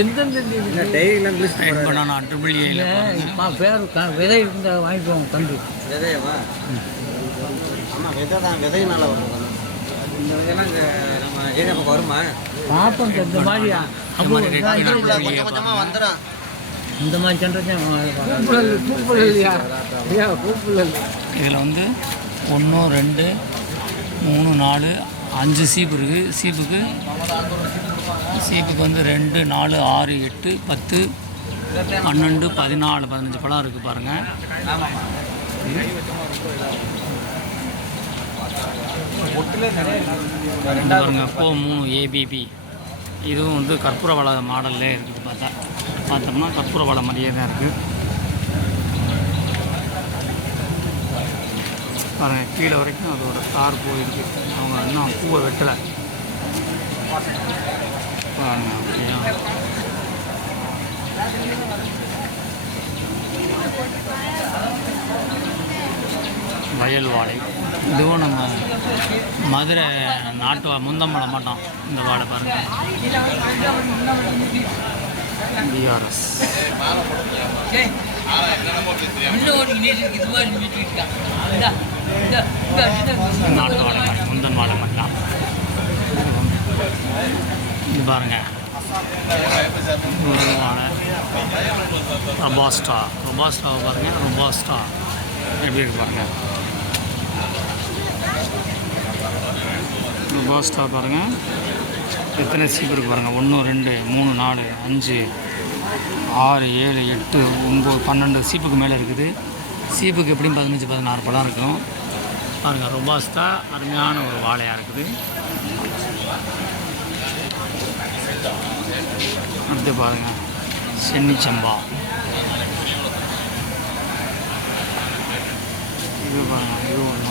எந்தெந்த டெய்லிலாம் நான் ட்ரிபிள் ஏல பேர் விதை இருந்தால் வாங்கிக்குவோம் கண்டு விதையவா? ஆமாம், விதை தான். விதையினால வரும். இந்த விதையெல்லாம் இங்கே நம்ம ஏரியா பக்கம் வருமா? பார்ப்போம் இந்த மாதிரியா கொஞ்சம் கொஞ்சமாக வந்துடும். இந்த மாதிரி கண்டுதான் இதில் வந்து 1 2 3 4 5 சீப்பு இருக்குது. சீப்புக்கு வந்து 2 4 6 8 10 12 14 15 பழம் இருக்குது பாருங்கள். பாருங்க கோ 3 ஏபிபி. இதுவும் வந்து கற்பூர வள மாடல்லே இருக்குது. பார்த்தோம்னா கற்பூர வள மாதிரியே தான் இருக்குது. பாருங்கள் கீழே வரைக்கும் அதோட தார் போயிருக்கு. அவங்க இன்னும் பூவை வெட்டலை பாருங்க. அப்படியா வயல் வாழை. இதுவும் நம்ம மதுரை நாட்டு முந்தம்பழ மாட்டோம். இந்த வாழை பாருங்கள். பிஆர்எஸ் நாட்டு வாழை மாதிரி முந்தன் வாழை மட்டும். இது பாருங்கள் வாழை ரொபாஸ்டாவை பாருங்கள். ரொபாஸ்டா எப்படி இருக்கு பாருங்கள். ரொபாஸ்டா பாருங்கள் எத்தனை சீப்பு இருக்குது பாருங்கள். 1 2 3 4 5 6 7 8 9 12 சீப்புக்கு மேலே இருக்குது. சீப்புக்கு எப்படியும் 15 16 பழம் இருக்கும் பாருங்கள். ரொபாஸ்டா அருமையான ஒரு வாழையாக இருக்குது. அடுத்து பாருங்கள் சென்னிச்சம்பா. இது பாருங்கள். இது ஒன்று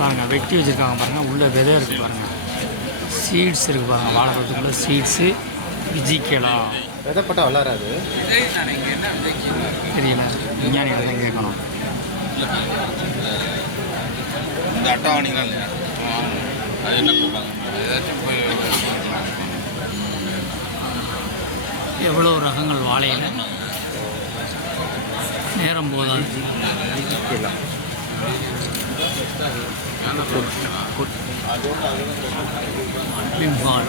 பாருங்கள் வெட்டி வச்சுருக்காங்க பாருங்கள். உள்ளே விதை இருக்குது பாருங்கள். சீட்ஸ் இருக்குது பாருங்கள். வாழைப்பழத்துக்குள்ளே சீட்ஸு விஜிக்கலா விதைப்பட்டா வளராது. தெரியல, விஞ்ஞானிகளை தான் கேட்கணும். இந்த அட்டவணைகள் இல்லையா அது என்ன கொடுப்பாங்க? ஏதாச்சும் போய் எவ்வளோ ரகங்கள் வாழையில் நேரம் போதாது. பெங்கால்